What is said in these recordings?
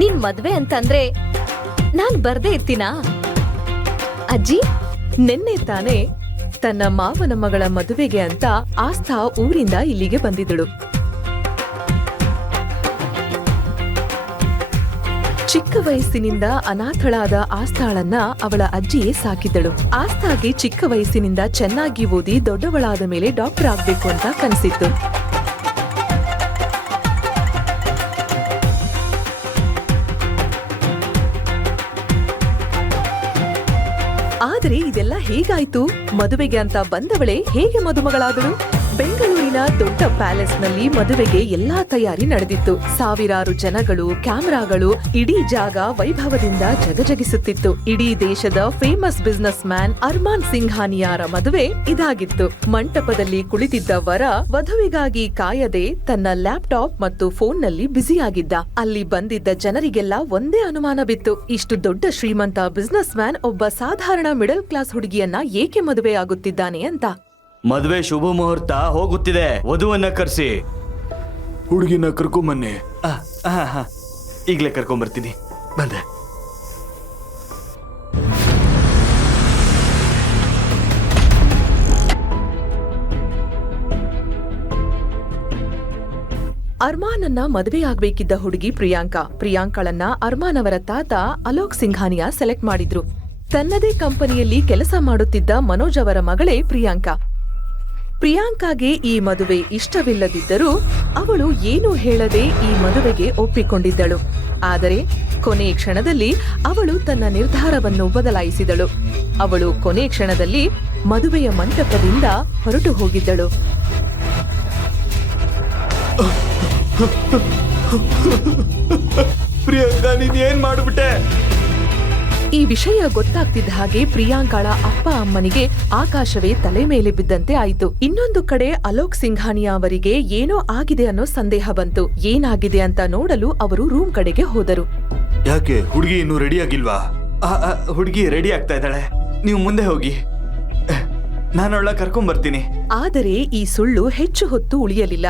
ನಿನ್ ಮದ್ವೆ ಅಂತಂದ್ರೆ ನಾನ್ ಬರ್ದೇ ಇರ್ತೀನಾ? ಅಜ್ಜಿ, ನಿನ್ನೆ ತಾನೇ ತನ್ನ ಮಾವನ ಮಗಳ ಮದುವೆಗೆ ಅಂತ ಆಸ್ಥಾ ಊರಿಂದ ಇಲ್ಲಿಗೆ ಬಂದಿದ್ದಳು. ಚಿಕ್ಕ ವಯಸ್ಸಿನಿಂದ ಅನಾಥಳಾದ ಆಸ್ಥಾಳನ್ನ ಅವಳ ಅಜ್ಜಿಯೇ ಸಾಕಿದ್ದಳು. ಆಸ್ಥಾಗೆ ಚಿಕ್ಕ ವಯಸ್ಸಿನಿಂದ ಚೆನ್ನಾಗಿ ಓದಿ ದೊಡ್ಡವಳಾದ ಮೇಲೆ ಡಾಕ್ಟರ್ ಆಗ್ಬೇಕು ಅಂತ ಕನಸಿತ್ತು. ಆದರೆ ಇದೆಲ್ಲ ಹೇಗಾಯ್ತು? ಮದುವೆಗೆ ಅಂತ ಬಂದವಳೆ ಹೇಗೆ ಮದುಮಗಳಾದಳು? ಬೆಂಗಳೂರಿನ ದೊಡ್ಡ ಪ್ಯಾಲೇಸ್ನಲ್ಲಿ ಮದುವೆಗೆ ಎಲ್ಲಾ ತಯಾರಿ ನಡೆದಿತ್ತು. ಸಾವಿರಾರು ಜನಗಳು, ಕ್ಯಾಮೆರಾಗಳು, ಇಡೀ ಜಾಗ ವೈಭವದಿಂದ ಜಗಜಗಿಸುತ್ತಿತ್ತು. ಇಡೀ ದೇಶದ ಫೇಮಸ್ ಬಿಸಿನೆಸ್ ಮ್ಯಾನ್ ಅರ್ಮಾನ್ ಸಿಂಘಾನಿಯಾರ ಮದುವೆ ಇದಾಗಿತ್ತು. ಮಂಟಪದಲ್ಲಿ ಕುಳಿತಿದ್ದ ವರ ವಧುವಿಗಾಗಿ ಕಾಯದೆ ತನ್ನ ಲ್ಯಾಪ್ಟಾಪ್ ಮತ್ತು ಫೋನ್ನಲ್ಲಿ ಬ್ಯುಸಿಯಾಗಿದ್ದ. ಅಲ್ಲಿ ಬಂದಿದ್ದ ಜನರಿಗೆಲ್ಲ ಒಂದೇ ಅನುಮಾನ ಬಿತ್ತು, ಇಷ್ಟು ದೊಡ್ಡ ಶ್ರೀಮಂತ ಬಿಸಿನೆಸ್ ಮ್ಯಾನ್ ಒಬ್ಬ ಸಾಧಾರಣ ಮಿಡಲ್ ಕ್ಲಾಸ್ ಹುಡುಗಿಯನ್ನ ಏಕೆ ಮದುವೆ ಆಗುತ್ತಿದ್ದಾನೆ ಅಂತ. ಮದುವೆ ಶುಭ ಮುಹೂರ್ತ ಹೋಗುತ್ತಿದೆ, ವಧುವನ್ನ ಕರ್ಸಿ. ಹುಡುಗಿನ ಕರ್ಕೊಂಬನ್ನಿ. ಈಗ್ಲೇ ಕರ್ಕೊಂಬರ್ತೀನಿ. ಬಂದೆ. ಅರ್ಮಾನನ್ನ ಮದುವೆಯಾಗಬೇಕಿದ್ದ ಹುಡುಗಿ ಪ್ರಿಯಾಂಕಳನ್ನ ಅರ್ಮಾನ್ ಅವರ ತಾತ ಅಲೋಕ್ ಸಿಂಘಾನಿಯಾ ಸೆಲೆಕ್ಟ್ ಮಾಡಿದ್ರು. ತನ್ನದೇ ಕಂಪನಿಯಲ್ಲಿ ಕೆಲಸ ಮಾಡುತ್ತಿದ್ದ ಮನೋಜ್ ಅವರ ಮಗಳೇ ಪ್ರಿಯಾಂಕಾಗೆ ಈ ಮದುವೆ ಇಷ್ಟವಿಲ್ಲದಿದ್ದರೂ ಅವಳು ಏನೂ ಹೇಳದೆ ಈ ಮದುವೆಗೆ ಒಪ್ಪಿಕೊಂಡಿದ್ದಳು. ಆದರೆ ಕೊನೆ ಕ್ಷಣದಲ್ಲಿ ಅವಳು ತನ್ನ ನಿರ್ಧಾರವನ್ನು ಬದಲಾಯಿಸಿದಳು. ಅವಳು ಕೊನೆ ಕ್ಷಣದಲ್ಲಿ ಮದುವೆಯ ಮಂಟಪದಿಂದ ಹೊರಟು ಹೋಗಿದ್ದಳು. ಪ್ರಿಯಾಂಕಾ, ನೀನ್ ಏನ್ ಮಾಡ್ಬಿಟ್ಟೆ? ಈ ವಿಷಯ ಗೊತ್ತಾಗ್ತಿದ್ದ ಹಾಗೆ ಪ್ರಿಯಾಂಕಳ ಅಪ್ಪ ಅಮ್ಮನಿಗೆ ಆಕಾಶವೇ ತಲೆ ಮೇಲೆ ಬಿದ್ದಂತೆ ಆಯಿತು. ಇನ್ನೊಂದು ಕಡೆ ಅಲೋಕ್ ಸಿಂಘಾನಿಯಾ ಅವರಿಗೆ ಏನೋ ಆಗಿದೆ ಅನ್ನೋ ಸಂದೇಹ ಬಂತು. ಏನಾಗಿದೆ ಅಂತ ನೋಡಲು ಅವರು ರೂಮ್ ಕಡೆಗೆ ಹೋದರು. ಯಾಕೆ ಹುಡುಗಿ ಇನ್ನು ರೆಡಿ ಆಗಿಲ್ವಾ? ಹುಡುಗಿ ರೆಡಿ ಆಗ್ತಾ ಇದ್ದಾಳೆ, ನೀವು ಮುಂದೆ ಹೋಗಿ, ನಾನೊಳ್ಳ ಕರ್ಕೊಂಡ್ ಬರ್ತೀನಿ. ಆದರೆ ಈ ಸುಳ್ಳು ಹೆಚ್ಚು ಹೊತ್ತು ಉಳಿಯಲಿಲ್ಲ.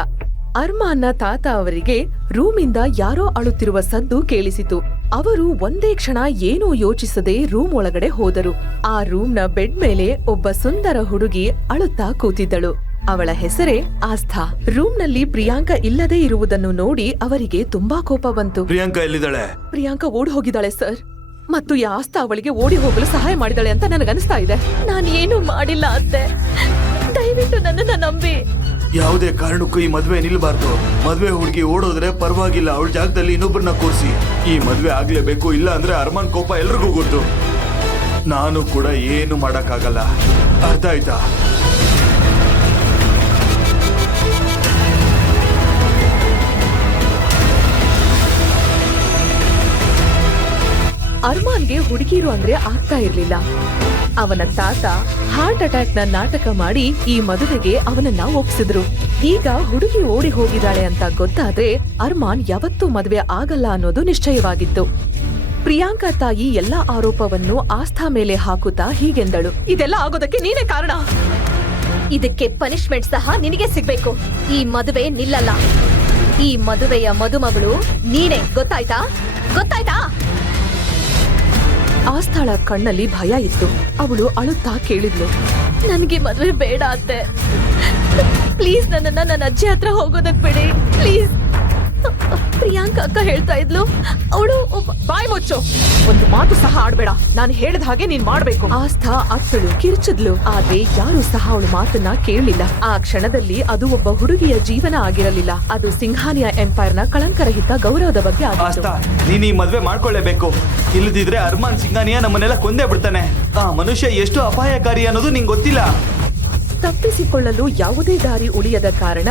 ಅರ್ಮಾನ್ನ ತಾತ ಅವರಿಗೆ ರೂಮಿಂದ ಯಾರೋ ಅಳುತ್ತಿರುವ ಸದ್ದು ಕೇಳಿಸಿತು. ಅವರು ಒಂದೇ ಕ್ಷಣ ಏನೂ ಯೋಚಿಸದೆ ರೂಮ್ ಒಳಗಡೆ ಹೋದರು. ಆ ರೂಮ್ನ ಬೆಡ್ ಮೇಲೆ ಒಬ್ಬ ಸುಂದರ ಹುಡುಗಿ ಅಳುತ್ತಾ ಕೂತಿದ್ದಳು. ಅವಳ ಹೆಸರೇ ಆಸ್ಥಾ. ರೂಮ್ನಲ್ಲಿ ಪ್ರಿಯಾಂಕಾ ಇಲ್ಲದೆ ಇರುವುದನ್ನು ನೋಡಿ ಅವರಿಗೆ ತುಂಬಾ ಕೋಪ ಬಂತು. ಪ್ರಿಯಾಂಕಾ ಎಲ್ಲಿದ್ದಾಳೆ? ಪ್ರಿಯಾಂಕಾ ಓಡಿ ಹೋಗಿದ್ದಾಳೆ ಸರ್, ಮತ್ತು ಈ ಆಸ್ಥಾ ಅವಳಿಗೆ ಓಡಿ ಹೋಗಲು ಸಹಾಯ ಮಾಡಿದಾಳೆ ಅಂತ ನನಗನ್ನಿಸ್ತಾ ಇದೆ. ನಾನು ಏನೂ ಮಾಡಿಲ್ಲ ಅತ್ತೆ, ದಯವಿಟ್ಟು ನನ್ನನ್ನ ನಂಬಿ. ಯಾವುದೇ ಕಾರಣಕ್ಕೂ ಈ ಮದ್ವೆ ನಿಲ್ಬಾರ್ದು. ಮದ್ವೆ ಹುಡುಗಿ ಓಡೋದ್ರೆ ಪರವಾಗಿಲ್ಲ, ಅವಳ ಜಾಗದಲ್ಲಿ ಇನ್ನೊಬ್ಬರನ್ನ ಕೂರಿಸಿ. ಈ ಮದ್ವೆ ಆಗ್ಲೇಬೇಕು, ಇಲ್ಲ ಅಂದ್ರೆ ಅರ್ಮಾನ್ ಕೋಪ ಎಲ್ರಿಗೂ ಗೊತ್ತು. ನಾನು ಕೂಡ ಏನು ಮಾಡಕ್ಕಾಗಲ್ಲ, ಅರ್ಥ ಆಯ್ತಾ? ಅರ್ಮಾನ್ಗೆ ಹುಡುಗಿರು ಅಂದ್ರೆ ಆಗ್ತಾ ಇರ್ಲಿಲ್ಲ. ಅವನ ತಾತ ಹಾರ್ಟ್ ಅಟ್ಯಾಕ್ ನ ನಾಟಕ ಮಾಡಿ ಈ ಮದುವೆಗೆ ಅವನನ್ನ ಒಪ್ಸಿದ್ರು. ಈಗ ಹುಡುಗಿ ಓಡಿ ಹೋಗಿದ್ದಾಳೆ ಅಂತ ಗೊತ್ತಾದ್ರೆ ಅರ್ಮಾನ್ ಯಾವತ್ತೂ ಮದುವೆ ಆಗಲ್ಲ ಅನ್ನೋದು ನಿಶ್ಚಯವಾಗಿತ್ತು. ಪ್ರಿಯಾಂಕಾ ತಾಯಿ ಎಲ್ಲಾ ಆರೋಪವನ್ನು ಆಸ್ಥಾ ಮೇಲೆ ಹಾಕುತ್ತಾ ಹೀಗೆಂದಳು, ಇದೆಲ್ಲ ಆಗೋದಕ್ಕೆ ನೀನೇ ಕಾರಣ. ಇದಕ್ಕೆ ಪನಿಷ್ಮೆಂಟ್ ಸಹ ನಿನಗೆ ಸಿಗ್ಬೇಕು. ಈ ಮದುವೆ ನಿಲ್ಲಲ್ಲ. ಈ ಮದುವೆಯ ಮದುಮಗಳು ನೀನೇ, ಗೊತ್ತಾಯ್ತಾ? ಆಸ್ಥಾಳ ಕಣ್ಣಲ್ಲಿ ಭಯ ಇತ್ತು. ಅವಳು ಅಳುತ್ತಾ ಕೇಳಿದ್ಲು, ನನಗೆ ಮದುವೆ ಬೇಡ ಅತ್ತೆ, ಪ್ಲೀಸ್ ನನ್ನನ್ನ ನನ್ನ ಅಜ್ಜಿ ಹತ್ರ ಹೋಗೋದಕ್ ಬಿಡಿ ಪ್ಲೀಸ್. ಪ್ರಿಯಾಂಕಾ ಅಕ್ಕ ಹೇಳ್ತಾ ಇದ್ಲು, ಅವಳು ಬಾಯ್ ಮುಚ್ಚು, ಒಂದು ಮಾತು ಸಹ ಆಡ್ಬೇಡ, ನಾನು ಹೇಳಿದ ಹಾಗೆ ನೀನ್ ಮಾಡ್ಬೇಕು. ಆಸ್ಥಾ ಅತ್ತಳು ಕಿರ್ಚಿದ್ಲು, ಆದ್ರೆ ಯಾರು ಸಹ ಅವಳ ಮಾತನ್ನ ಕೇಳಲಿಲ್ಲ. ಆ ಕ್ಷಣದಲ್ಲಿ ಅದು ಒಬ್ಬ ಹುಡುಗಿಯ ಜೀವನ ಆಗಿರಲಿಲ್ಲ, ಅದು ಸಿಂಘಾನಿಯಾ ಎಂಪೈರ್ ನ ಕಳಂಕರಹಿತ ಗೌರವದ ಬಗ್ಗೆ ಆಸ್ಥಾ, ನೀನ್ ಈ ಮದ್ವೆ ಮಾಡ್ಕೊಳ್ಳೇಬೇಕು. ಇಲ್ಲದಿದ್ರೆ ಅರ್ಮಾನ್ ಸಿಂಘಾನಿಯಾ ನಮ್ಮನ್ನೆಲ್ಲ ಕೊಂದೇ ಬಿಡ್ತಾನೆ. ಆ ಮನುಷ್ಯ ಎಷ್ಟು ಅಪಾಯಕಾರಿ ಅನ್ನೋದು ನಿಂಗೆ ಗೊತ್ತಿಲ್ಲ. ತಪ್ಪಿಸಿಕೊಳ್ಳಲು ಯಾವುದೇ ದಾರಿ ಉಳಿಯದ ಕಾರಣ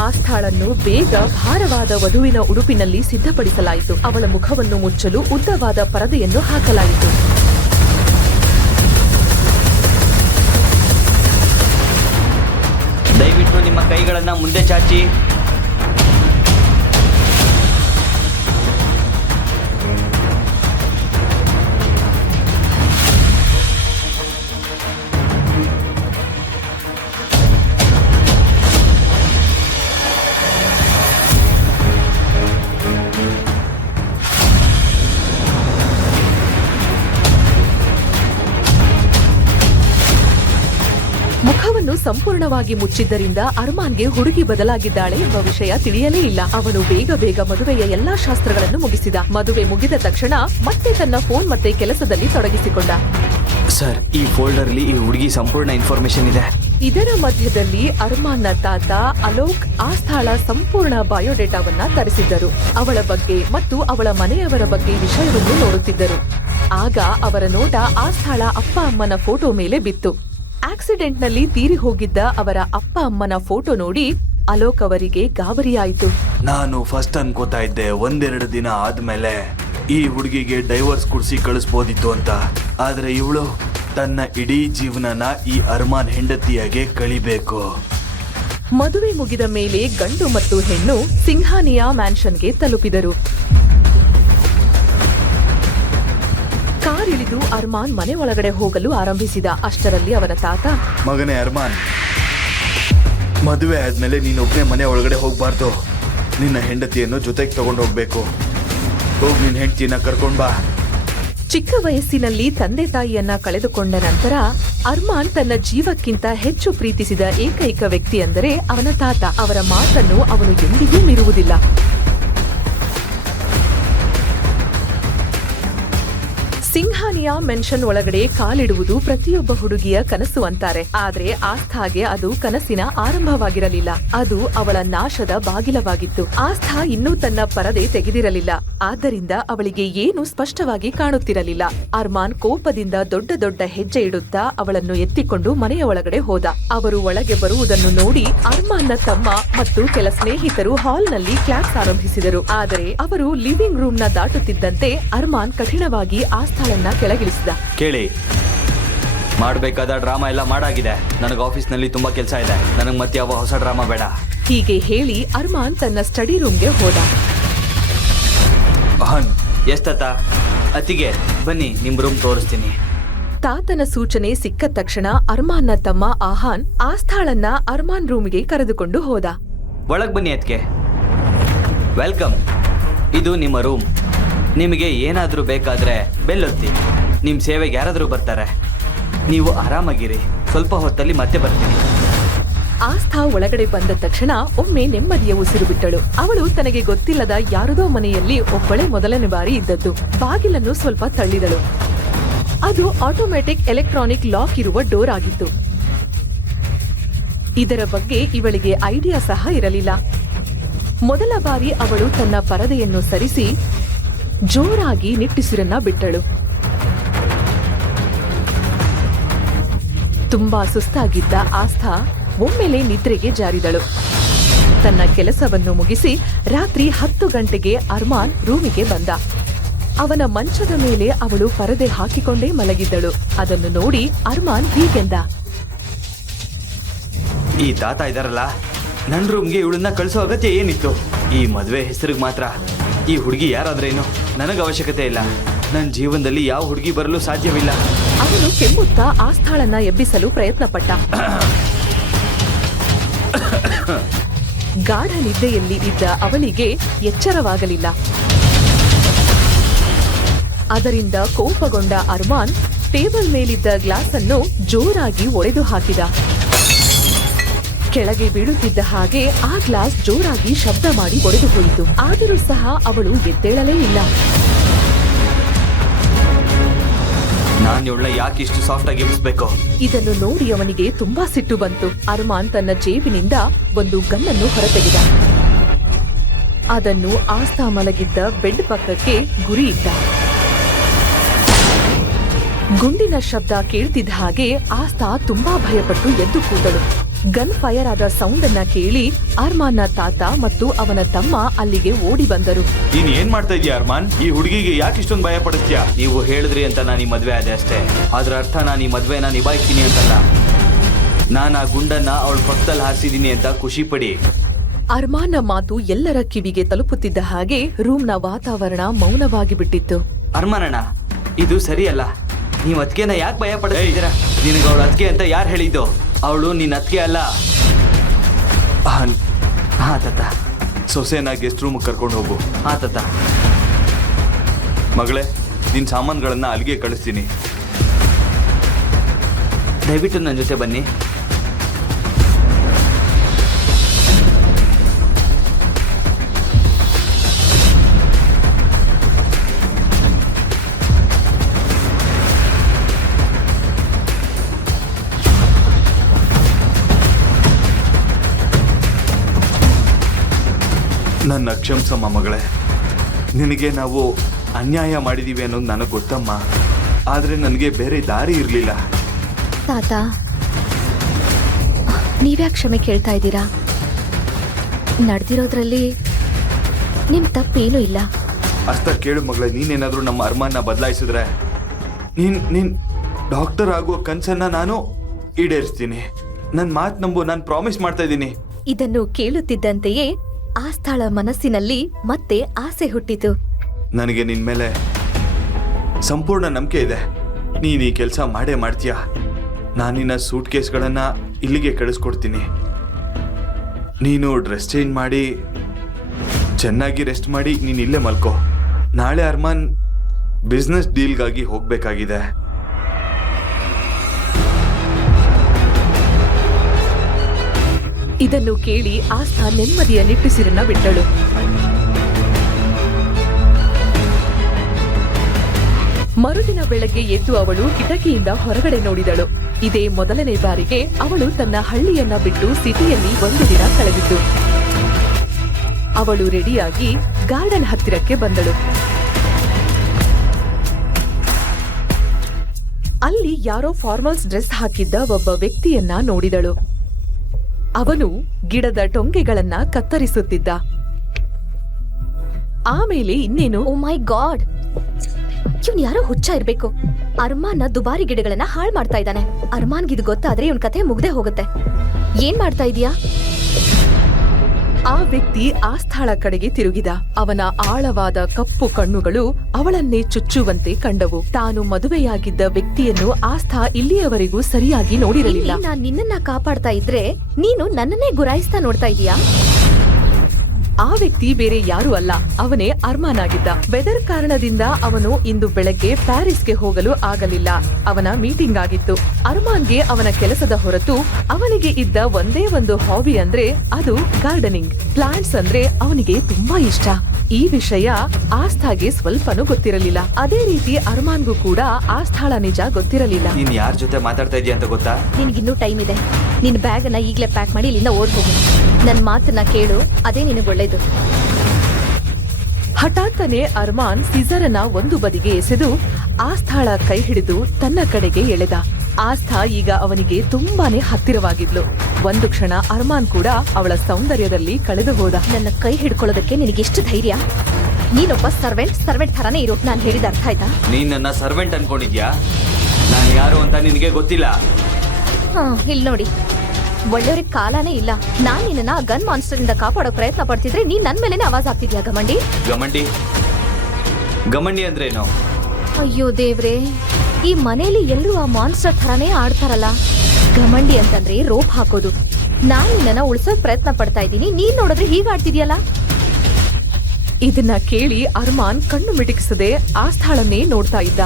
ಆಸ್ಥಾಳನ್ನು ಬೇಗ ಭಾರವಾದ ವಧುವಿನ ಉಡುಪಿನಲ್ಲಿ ಸಿದ್ಧಪಡಿಸಲಾಯಿತು. ಅವಳ ಮುಖವನ್ನು ಮುಚ್ಚಲು ಉದ್ದವಾದ ಪರದೆಯನ್ನು ಹಾಕಲಾಯಿತು. ದಯವಿಟ್ಟು ನಿಮ್ಮ ಕೈಗಳನ್ನ ಮುಂದೆ ಚಾಚಿ. ಸಂಪೂರ್ಣವಾಗಿ ಮುಚ್ಚಿದ್ದರಿಂದ ಅರ್ಮಾನ್ಗೆ ಹುಡುಗಿ ಬದಲಾಗಿದ್ದಾಳೆ ಎಂಬ ವಿಷಯ ತಿಳಿಯಲೇ ಇಲ್ಲ. ಅವನು ಬೇಗ ಬೇಗ ಮದುವೆಯ ಎಲ್ಲಾ ಶಾಸ್ತ್ರಗಳನ್ನು ಮುಗಿಸಿದ. ಮದುವೆ ಮುಗಿದ ತಕ್ಷಣ ಮತ್ತೆ ತನ್ನ ಫೋನ್ ಮತ್ತೆ ಕೆಲಸದಲ್ಲಿ ತೊಡಗಿಸಿಕೊಂಡ. ಸರ್, ಈ ಫೋಲ್ಡರ್ಲಿ ಈ ಹುಡುಗಿ ಸಂಪೂರ್ಣ ಇನ್ಫಾರ್ಮೇಶನ್ ಇದೆ. ಇದರ ಮಧ್ಯದಲ್ಲಿ ಅರ್ಮಾನ್ನ ತಾತ ಅಲೋಕ್ ಆಸ್ಥಾಳ ಸಂಪೂರ್ಣ ಬಯೋಡೇಟಾವನ್ನ ತರಿಸಿದ್ದರು. ಅವಳ ಬಗ್ಗೆ ಮತ್ತು ಅವಳ ಮನೆಯವರ ಬಗ್ಗೆ ವಿಷಯವನ್ನು ನೋಡುತ್ತಿದ್ದರು. ಆಗ ಅವರ ನೋಟ ಆಸ್ಥಾಳ ಅಪ್ಪ ಅಮ್ಮನ ಫೋಟೋ ಮೇಲೆ ಬಿತ್ತು. ಆಕ್ಸಿಡೆಂಟ್ನಲ್ಲಿ ತೀರಿ ಹೋಗಿದ್ದ ಅವರ ಅಪ್ಪ ಅಮ್ಮನ ಫೋಟೋ ನೋಡಿ ಅಲೋಕ್ ಅವರಿಗೆ ಗಾಬರಿಯಾಯಿತು. ನಾನು ಫಸ್ಟ್ ಅನ್ಕೋತಾ ಇದ್ದೆ 1-2 ದಿನ ಆದ್ಮೇಲೆ ಈ ಹುಡುಗಿಗೆ ಡೈವರ್ಸ್ ಕುಡ್ಸಿ ಕಳಿಸ್ಬೋದಿತ್ತು ಅಂತ. ಆದ್ರೆ ಇವಳು ತನ್ನ ಇಡೀ ಜೀವನನ ಈ ಅರ್ಮಾನ್ ಹೆಂಡತಿಯಾಗೆ ಕಳಿಬೇಕು. ಮದುವೆ ಮುಗಿದ ಮೇಲೆ ಗಂಡು ಮತ್ತು ಹೆಣ್ಣು ಸಿಂಘಾನಿಯಾ ಮ್ಯಾನ್ಷನ್ಗೆ ತಲುಪಿದರು. ಕಾರ್ ಇಳಿದು ಅರ್ಮಾನ್ ಮನೆ ಒಳಗಡೆ ಹೋಗಲು ಆರಂಭಿಸಿದ. ಅಷ್ಟರಲ್ಲಿ ಅವನ ತಾತ, ಮಗನೇ ಅರ್ಮಾನ್, ಮದುವೆ ಆದ್ಮೇಲೆ ನೀನೊಬ್ನೇ ಮನೆ ಒಳಗಡೆ ಹೋಗ್ಬಾರ್ದು. ನಿನ್ನ ಹೆಂಡತಿಯನ್ನು ಜೊತೆಗೆ ತಗೊಂಡು ಹೋಗ್ಬೇಕು. ಹೋಗಿ ನಿನ್ನ ಹೆಂಡತಿಯನ್ನ ಕರ್ಕೊಂಡ್ ಬಾ. ಚಿಕ್ಕ ವಯಸ್ಸಿನಲ್ಲಿ ತಂದೆ ತಾಯಿಯನ್ನ ಕಳೆದುಕೊಂಡ ನಂತರ ಅರ್ಮಾನ್ ತನ್ನ ಜೀವಕ್ಕಿಂತ ಹೆಚ್ಚು ಪ್ರೀತಿಸಿದ ಏಕೈಕ ವ್ಯಕ್ತಿ ಅಂದರೆ ಅವನ ತಾತ. ಅವರ ಮಾತನ್ನು ಅವನು ಎಂದಿಗೂ ಮೀರುವುದಿಲ್ಲ. ಸಿಂಘಾನಿಯಾ ಮೆನ್ಷನ್ ಒಳಗಡೆ ಕಾಲಿಡುವುದು ಪ್ರತಿಯೊಬ್ಬ ಹುಡುಗಿಯ ಕನಸು ಅಂತಾರೆ. ಆದ್ರೆ ಆಸ್ಥಾಗೆ ಅದು ಕನಸಿನ ಆರಂಭವಾಗಿರಲಿಲ್ಲ, ಅದು ಅವಳ ನಾಶದ ಬಾಗಿಲವಾಗಿತ್ತು. ಆಸ್ಥಾ ಇನ್ನೂ ತನ್ನ ಪರದೆ ತೆಗೆದಿರಲಿಲ್ಲ, ಆದ್ದರಿಂದ ಅವಳಿಗೆ ಏನು ಸ್ಪಷ್ಟವಾಗಿ ಕಾಣುತ್ತಿರಲಿಲ್ಲ. ಅರ್ಮಾನ್ ಕೋಪದಿಂದ ದೊಡ್ಡ ದೊಡ್ಡ ಹೆಜ್ಜೆ ಇಡುತ್ತಾ ಅವಳನ್ನು ಎತ್ತಿಕೊಂಡು ಮನೆಯ ಒಳಗಡೆ ಹೋದ. ಅವರು ಒಳಗೆ ಬರುವುದನ್ನು ನೋಡಿ ಅರ್ಮಾನ್ನ ತಮ್ಮ ಮತ್ತು ಕೆಲ ಸ್ನೇಹಿತರು ಹಾಲ್ನಲ್ಲಿ ಕ್ಲಾಸ್ ಆರಂಭಿಸಿದರು. ಆದರೆ ಅವರು ಲಿವಿಂಗ್ ರೂಮ್ ನ ದಾಟುತ್ತಿದ್ದಂತೆ ಅರ್ಮಾನ್ ಕಠಿಣವಾಗಿ ಆಸ್ಥಾಳನ್ನ ಕೆಳಗಿಳಿಸಿದ. ಕೇಳಿ, ಮಾಡಬೇಕಾದ ಡ್ರಾಮಾ ಎಲ್ಲ ಮಾಡಾಗಿದೆ. ನನಗೆ ಆಫೀಸ್ನಲ್ಲಿ ತುಂಬಾ ಕೆಲಸ ಇದೆ. ನನಗೆ ಮತ್ತೆ ಯಾವ ಹೊಸ ಡ್ರಾಮಾ ಬೇಡ. ಹೀಗೆ ಹೇಳಿ ಅರ್ಮಾನ್ ತನ್ನ ಸ್ಟಡಿ ರೂಮ್ಗೆ ಹೋದ. ಎಷ್ಟತ್ತ ಅತಿಗೆ ಬನ್ನಿ, ನಿಮ್ ರೂಮ್ ತೋರಿಸ್ತೀನಿ. ತಾತನ ಸೂಚನೆ ಸಿಕ್ಕ ತಕ್ಷಣ ಅರ್ಮಾನ್ನ ತಮ್ಮ ಆಹಾನ್ ಆಸ್ಥಾಳನ್ನ ಅರ್ಮಾನ್ ರೂಮ್ಗೆ ಕರೆದುಕೊಂಡು ಹೋದ. ಒಳಗ್ ಬನ್ನಿ ಅತ್ಗೆ. ವೆಲ್ಕಮ್. ಇದು ನಿಮ್ಮ ರೂಮ್. ನಿಮಗೆ ಏನಾದರೂ ಬೇಕಾದ್ರೆ ಬೆಲ್ಲೊತ್ತಿ. ನಿಮ್ಮ ಸೇವೆಗೆ ಯಾರಾದರೂ ಬರ್ತಾರೆ. ನೀವು ಆರಾಮಾಗಿರಿ. ಸ್ವಲ್ಪ ಹೊತ್ತಲ್ಲಿ ಮತ್ತೆ ಬರ್ತೀನಿ. ಆಸ್ಥಾ ಒಳಗಡೆ ಬಂದ ತಕ್ಷಣ ಒಮ್ಮೆ ನೆಮ್ಮದಿಯ ಉಸಿರು ಬಿಟ್ಟಳು. ಅವಳು ತನಗೆ ಗೊತ್ತಿಲ್ಲದ ಯಾರದೋ ಮನೆಯಲ್ಲಿ ಒಬ್ಬಳೆ ಮೊದಲನೇ ಬಾರಿ ಇದ್ದದ್ದು. ಬಾಗಿಲನ್ನು ಸ್ವಲ್ಪ ತಳ್ಳಿದಳು. ಅದು ಆಟೋಮ್ಯಾಟಿಕ್ ಎಲೆಕ್ಟ್ರಾನಿಕ್ ಲಾಕ್ ಇರುವ ಡೋರ್ ಆಗಿತ್ತು. ಇದರ ಬಗ್ಗೆ ಇವಳಿಗೆ ಐಡಿಯಾ ಸಹ ಇರಲಿಲ್ಲ. ಮೊದಲ ಬಾರಿ ಅವಳು ತನ್ನ ಪರದೆಯನ್ನು ಸರಿಸಿ ಜೋರಾಗಿ ನಿಟ್ಟುಸಿರನ್ನ ಬಿಟ್ಟಳು. ತುಂಬಾ ಸುಸ್ತಾಗಿದ್ದ ಆಸ್ಥಾ ಒಮ್ಮೆಲೆ ನಿದ್ರೆಗೆ ಜಾರಿದಳು. ತನ್ನ ಕೆಲಸವನ್ನು ಮುಗಿಸಿ ರಾತ್ರಿ 10 ಗಂಟೆಗೆ ಅರ್ಮಾನ್ ರೂಮಿಗೆ ಬಂದ. ಅವನ ಮಂಚದ ಮೇಲೆ ಅವಳು ಪರದೆ ಹಾಕಿಕೊಂಡೇ ಮಲಗಿದ್ದಳು. ಅದನ್ನು ನೋಡಿ ಅರ್ಮಾನ್ ಹೀಗೆಂದ, ಈ ತಾತ ಇದಾರಲ್ಲ, ನನ್ನ ರೂಮ್ಗೆ ಇವಳನ್ನ ಕಳಿಸೋ ಅಗತ್ಯ ಏನಿತ್ತು? ಈ ಮದುವೆ ಹೆಸರಿಗೆ ಮಾತ್ರ. ಈ ಹುಡುಗಿ ಯಾರಾದ್ರೇನು, ನನಗೆ ಅವಶ್ಯಕತೆ ಇಲ್ಲ. ನನ್ನ ಜೀವನದಲ್ಲಿ ಯಾವ ಹುಡುಗಿ ಬರಲು ಸಾಧ್ಯವಿಲ್ಲ. ಅವನು ಕೆಮ್ಮುತ್ತಾ ಆಸ್ಥಾಳನ್ನ ಎಬ್ಬಿಸಲು ಪ್ರಯತ್ನ ಪಟ್ಟ. ಗಾಢ ನಿದ್ದೆಯಲ್ಲಿ ಇದ್ದ ಅವಳಿಗೆ ಎಚ್ಚರವಾಗಲಿಲ್ಲ. ಅದರಿಂದ ಕೋಪಗೊಂಡ ಅರ್ಮಾನ್ ಟೇಬಲ್ ಮೇಲಿದ್ದ ಗ್ಲಾಸ್ ಅನ್ನು ಜೋರಾಗಿ ಒಡೆದು ಹಾಕಿದ. ಕೆಳಗೆ ಬೀಳುತ್ತಿದ್ದ ಹಾಗೆ ಆ ಗ್ಲಾಸ್ ಜೋರಾಗಿ ಶಬ್ದ ಮಾಡಿ ಒಡೆದು ಹೋಯಿತು. ಆದರೂ ಸಹ ಅವಳು ಎದ್ದೇಳಲೇ ಇಲ್ಲ. ನಾನು ಇವಳ ಯಾಕೆ ಇಷ್ಟು ಸಾಫ್ಟ್ ಆಗಿ ಎಬ್ಬಿಸ್ಬೇಕು? ಇದನ್ನು ನೋಡಿ ಅವನಿಗೆ ತುಂಬಾ ಸಿಟ್ಟು ಬಂತು. ಅರ್ಮಾನ್ ತನ್ನ ಜೇಬಿನಿಂದ ಒಂದು ಗನ್ನನ್ನು ಹೊರತೆಗೆದ. ಅದನ್ನು ಆಸ್ಥಾ ಮಲಗಿದ್ದ ಬೆಡ್ ಪಕ್ಕಕ್ಕೆ ಗುರಿ ಇಟ್ಟ. ಗುಂಡಿನ ಶಬ್ದ ಕೇಳ್ತಿದ್ದ ಹಾಗೆ ಆಸ್ಥಾ ತುಂಬಾ ಭಯಪಟ್ಟು ಎದ್ದು ಕೂತಳು. ಗನ್ ಫೈರ್ ಆದ ಸೌಂಡ್ ಅನ್ನ ಕೇಳಿ ಅರ್ಮಾನ್ನ ತಾತ ಮತ್ತು ಅವನ ತಮ್ಮ ಅಲ್ಲಿಗೆ ಓಡಿ ಬಂದರು. ನೀನ್ ಏನ್ ಮಾಡ್ತಾ ಇದೀಯ ಅರ್ಮಾನ್? ಈ ಹುಡುಗಿಗೆ ಯಾಕೆ ಇಷ್ಟೊಂದು ಭಯ ಪಡಿಸ್ತೀಯ? ನೀವು ಹೇಳಿದ್ರಿ ಅಂತ ನಾನು ಈ ಮದ್ವೆ ಆದೆ ಅಷ್ಟೇ. ಅದ್ರ ಅರ್ಥ ನಾನು ಈ ಮದ್ವೆನ ನಿಭಾಯಿಸ್ತೀನಿ ಅಂತಲ್ಲ. ನಾನು ಆ ಗುಂಡನ್ನ ಅವಳ ಪಕ್ಕದಲ್ಲಿ ಹಾರಿಸಿದೀನಿ ಅಂತ ಖುಷಿ ಪಡಿ. ಅರ್ಮಾನ್ನ ಮಾತು ಎಲ್ಲರ ಕಿವಿಗೆ ತಲುಪುತ್ತಿದ್ದ ಹಾಗೆ ರೂಮ್ನ ವಾತಾವರಣ ಮೌನವಾಗಿ ಬಿಟ್ಟಿತ್ತು. ಅರ್ಮಾನಣ್ಣ, ಇದು ಸರಿಯಲ್ಲ. ನೀವು ಅತ್ಕೆನ ಯಾಕೆ ಭಯ ಪಡ್ತಿದ್ದೀರಾ? ನಿನಗೆ ಅವಳು ಅತ್ಕೆ ಅಂತ ಯಾರು ಹೇಳಿದ್ದು? ಅವಳು ನಿನ್ನ ಅತ್ಕೆ ಅಲ್ಲ. ಹಾ ತಾತ. ಸೊಸೆನ ಗೆಸ್ಟ್ ರೂಮ್ ಕರ್ಕೊಂಡು ಹೋಗು. ಹಾ ತಾತ. ಮಗಳೇ, ನಿನ್ ಸಾಮಾನುಗಳನ್ನ ಅಲ್ಲಿಗೆ ಕಳಿಸ್ತೀನಿ. ದಯವಿಟ್ಟು ನನ್ನ ಜೊತೆ ಬನ್ನಿ. ನನ್ನ ಕ್ಷಮಿಸಮ್ಮ ಮಗಳೇ. ನಿನಗೆ ನಾವು ಅನ್ಯಾಯ ಮಾಡಿದೀವಿ ಅನ್ನೋದು ನನಗೆ ಗೊತ್ತಮ್ಮ. ಆದರೆ ನನಗೆ ಬೇರೆ ದಾರಿ ಇರಲಿಲ್ಲ. ತಾತ, ನೀವ್ಯಾಕೆ ಕ್ಷಮೆ ಕೇಳ್ತಾ ಇದ್ದೀರಾ? ನಡೆದಿರೋದ್ರಲ್ಲಿ ನಿಮ್ ತಪ್ಪೇನೂ ಇಲ್ಲ. ಅಷ್ಟ ಕೇಳು ಮಗಳೇ, ನೀನೇನಾದರೂ ನಮ್ಮ ಅರ್ಮಾನ್ನ ಬದಲಾಯಿಸಿದ್ರೆ ನೀನ್ ಡಾಕ್ಟರ್ ಆಗುವ ಕನಸನ್ನ ನಾನು ಈಡೇರಿಸ್ತೀನಿ. ನನ್ನ ಮಾತು ನಂಬು, ನಾನು ಪ್ರಾಮಿಸ್ ಮಾಡ್ತಾ ಇದ್ದೀನಿ. ಇದನ್ನು ಕೇಳುತ್ತಿದ್ದಂತೆಯೇ ಆಸ್ಥಾಳ ಮನಸ್ಸಿನಲ್ಲಿ ಮತ್ತೆ ಆಸೆ ಹುಟ್ಟಿತು. ನನಗೆ ನಿನ್ ಮೇಲೆ ಸಂಪೂರ್ಣ ನಂಬಿಕೆ ಇದೆ. ನೀನು ಈ ಕೆಲಸ ಮಾಡೇ ಮಾಡ್ತೀಯ. ನಾನು ನಿನ್ನ ಸೂಟ್ ಕೇಸ್ಗಳನ್ನು ಇಲ್ಲಿಗೆ ಕಳಿಸ್ಕೊಡ್ತೀನಿ. ನೀನು ಡ್ರೆಸ್ ಚೇಂಜ್ ಮಾಡಿ ಚೆನ್ನಾಗಿ ರೆಸ್ಟ್ ಮಾಡಿ ನೀನು ಇಲ್ಲೇ ಮಲ್ಕೋ. ನಾಳೆ ಅರ್ಮಾನ್ ಬಿಸ್ನೆಸ್ ಡೀಲ್ಗಾಗಿ ಹೋಗಬೇಕಾಗಿದೆ. ಇದನ್ನು ಕೇಳಿ ಆಸ್ಥಾ ನೆಮ್ಮದಿಯ ನಿಟ್ಟುಸಿರನ್ನ ಬಿಟ್ಟಳು. ಮರುದಿನ ಬೆಳಗ್ಗೆ ಎದ್ದು ಅವಳು ಕಿಟಕಿಯಿಂದ ಹೊರಗಡೆ ನೋಡಿದಳು. ಇದೇ ಮೊದಲನೇ ಬಾರಿಗೆ ಅವಳು ತನ್ನ ಹಳ್ಳಿಯನ್ನ ಬಿಟ್ಟು ಸಿಟಿಯಲ್ಲಿ ಒಂದು ದಿನ ಕಳೆದಿದ್ದು. ಅವಳು ರೆಡಿಯಾಗಿ ಗಾರ್ಡನ್ ಹತ್ತಿರಕ್ಕೆ ಬಂದಳು. ಅಲ್ಲಿ ಯಾರೋ ಫಾರ್ಮಲ್ಸ್ ಡ್ರೆಸ್ ಹಾಕಿದ್ದ ಒಬ್ಬ ವ್ಯಕ್ತಿಯನ್ನ ನೋಡಿದಳು. ಅವನು ಗಿಡದ ಟೊಂಗೆಗಳನ್ನ ಕತ್ತರಿಸುತ್ತಿದ್ದ. ಆಮೇಲೆ ಇನ್ನೇನು, ಓ ಮೈ ಗಾಡ್, ಇವ್ನ್ ಯಾರೋ ಹುಚ್ಚ ಇರ್ಬೇಕು. ಅರ್ಮಾನ್ನ ದುಬಾರಿ ಗಿಡಗಳನ್ನ ಹಾಳು ಮಾಡ್ತಾ ಇದ್ದಾನೆ. ಅರ್ಮಾನ್ಗಿದು ಗೊತ್ತಾದ್ರೆ ಇವನ್ ಕಥೆ ಮುಗ್ದೇ ಹೋಗುತ್ತೆ. ಏನ್ ಮಾಡ್ತಾ ಇದೀಯಾ? ಆ ವ್ಯಕ್ತಿ ಆಸ್ಥಾಳ ಕಡೆಗೆ ತಿರುಗಿದ. ಅವನ ಆಳವಾದ ಕಪ್ಪು ಕಣ್ಣುಗಳು ಅವಳನ್ನೇ ಚುಚ್ಚುವಂತೆ ಕಂಡವು. ತಾನು ಮದುವೆಯಾಗಿದ್ದ ವ್ಯಕ್ತಿಯನ್ನು ಆಸ್ಥಾ ಇಲ್ಲಿಯವರೆಗೂ ಸರಿಯಾಗಿ ನೋಡಿರಲಿಲ್ಲ. ನಾನ್ ನಿನ್ನನ್ನ ಕಾಪಾಡ್ತಾ ಇದ್ರೆ ನೀನು ನನ್ನನ್ನೇ ಗುರಾಯಿಸ್ತಾ ನೋಡ್ತಾ ಇದೀಯಾ? ಆ ವ್ಯಕ್ತಿ ಬೇರೆ ಯಾರೂ ಅಲ್ಲ, ಅವನೇ ಅರ್ಮಾನ್ ಆಗಿದ್ದ. ವೆದರ್ ಕಾರಣದಿಂದ ಅವನು ಇಂದು ಬೆಳಗ್ಗೆ ಪ್ಯಾರಿಸ್ಗೆ ಹೋಗಲು ಆಗಲಿಲ್ಲ. ಅವನ ಮೀಟಿಂಗ್ ಆಗಿತ್ತು. ಅರ್ಮಾನ್ಗೆ ಅವನ ಕೆಲಸದ ಹೊರತು ಅವನಿಗೆ ಇದ್ದ ಒಂದೇ ಒಂದು ಹಾಬಿ ಅಂದ್ರೆ ಅದು ಗಾರ್ಡನಿಂಗ್. ಪ್ಲಾಂಟ್ಸ್ ಅಂದ್ರೆ ಅವನಿಗೆ ತುಂಬಾ ಇಷ್ಟ. ಈ ವಿಷಯ ಆಸ್ಥಾಗೆ ಸ್ವಲ್ಪನೂ ಗೊತ್ತಿರಲಿಲ್ಲ. ಅದೇ ರೀತಿ ಅರ್ಮಾನ್ಗೂ ಕೂಡ ಆಸ್ಥಾಳ ನಿಜ ಗೊತ್ತಿರಲಿಲ್ಲ. ನೀನ್ ಯಾರ ಜೊತೆ ಮಾತಾಡ್ತಾ ಇದೀಯ ಅಂತ ಗೊತ್ತಾ? ನಿನ್ಗಿನ್ನೂ ಟೈಮ್ ಇದೆ. ನಿನ್ ಬ್ಯಾಗ್ ಅನ್ನ ಈಗ್ಲೇ ಪ್ಯಾಕ್ ಮಾಡಿ ಇಲ್ಲಿಂದ ಓಡ್ ಹೋಗು. ನನ್ ಮಾತನ್ನ ಕೇಳು, ಅದೇ ನಿನಗೆ ಒಳ್ಳೇದು. ಹಠಾತ್ತನೆ ಅರ್ಮಾನ್ ಸಿಜರನ್ನ ಒಂದು ಬದಿಗೆ ಎಸೆದು ಆಸ್ಥಾಳ ಕೈ ಹಿಡಿದು ತನ್ನ ಕಡೆಗೆ ಎಳೆದ. ಆಸ್ಥಾ ಈಗ ಅವನಿಗೆ ತುಂಬಾನೇ ಹತ್ತಿರವಾಗಿದ್ಲು. ಒಂದು ಕ್ಷಣ ಅರ್ಮಾನ್ ಕೂಡ ಅವಳ ಸೌಂದರ್ಯದಲ್ಲಿ ಕಳೆದು ಹೋದ. ನನ್ನ ಕೈ ಹಿಡ್ಕೊಳ್ಳೋದಕ್ಕೆ ನಿನಗೆಷ್ಟು ಧೈರ್ಯ? ನೀನೊಬ್ಬ ಸರ್ವೆಂಟ್ ಥರಾನೇ ಇರು. ನಾನು ಹೇಳಿದ ಅರ್ಥ ಆಯ್ತಾ? ನೀನ್ ನನ್ನ ಸರ್ವೆಂಟ್ ಅನ್ಕೊಂಡಿದ್ಯಾ? ನಾನು ಯಾರು ಅಂತ ನಿನಗೆ ಗೊತ್ತಿಲ್ಲ. ಇಲ್ಲಿ ನೋಡಿ, ಒಳ್ಳೆಯವ್ರಿಗೆ ಕಾಲಾನೇ ಇಲ್ಲ. ನಾನ್ ನಿನ್ನ ಗನ್ ಮಾನ್ಸ್ಟರ್ ಇಂದ ಕಾಪಾಡೋ ಪ್ರಯತ್ನ ಪಡ್ತಿದ್ರೆ ನೀನ್ ನನ್ ಮೇಲೆನೆ ಆವಾಜ್ ಆಗ್ತಿದ್ಯಾ ಗಮಂಡಿ? ಗಮಂಡಿ ಅಂದ್ರೇನು? ಅಯ್ಯೋ ದೇವ್ರೆ, ಈ ಮನೇಲಿ ಎಲ್ಲರೂ ಆ ಮಾನ್ಸ್ಟರ್ ಥರಾನೇ ಆಡ್ತಾರಲ್ಲ. ಗಮಂಡಿ ಅಂತಂದ್ರೆ ರೋಪ್ ಹಾಕೋದು. ನಾನ್ ನಿನ್ನ ಉಳಿಸೋಕ್ ಪ್ರಯತ್ನ ಪಡ್ತಾ ಇದ್ದೀನಿ, ನೀನ್ ನೋಡಿದ್ರೆ ಹೀಗಾಡ್ತಿದ್ಯಲ್ಲ. ಇದನ್ನ ಕೇಳಿ ಅರ್ಮಾನ್ ಕಣ್ಣು ಮಿಟುಕಿಸದೆ ಆಸ್ಥಾಳನ್ನೇ ನೋಡ್ತಾ ಇದ್ದ.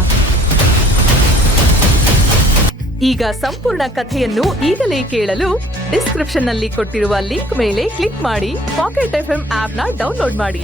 ಈಗ ಸಂಪೂರ್ಣ ಕಥೆಯನ್ನು ಈಗಲೇ ಕೇಳಲು ಡಿಸ್ಕ್ರಿಪ್ಷನ್ ನಲ್ಲಿ ಕೊಟ್ಟಿರುವ ಲಿಂಕ್ ಮೇಲೆ ಕ್ಲಿಕ್ ಮಾಡಿ ಪಾಕೆಟ್ FM ಆಪ್ ನ ಡೌನ್ಲೋಡ್ ಮಾಡಿ.